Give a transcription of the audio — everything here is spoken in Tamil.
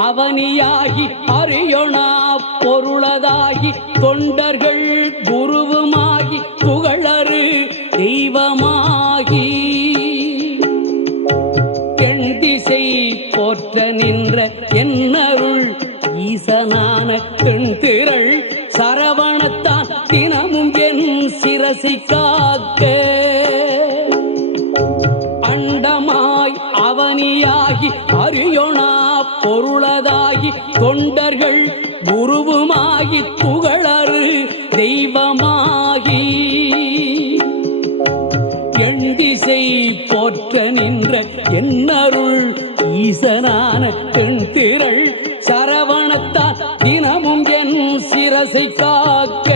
அவனியாகி அறியொணா பொருளதாகி தொண்டர்கள் குருவுமாகி புகழறு தெய்வமாகி எண் திசை போற்ற நின்ற என்னருள் ஈசனான பெண் திரள் சரவணத்தான் தினமும் என் சிரசை காக்க அண்டமாய் அவனியாகி அறியொணா பொருளதாகி தொண்டர்கள் குருவுமாகி புகழறு தெய்வமாகி எண் திசை போற்ற நின்ற என்னருள் ஈசனான பெண் திரள் சரவணத்தான் தினமும் என் சிரசை காக்க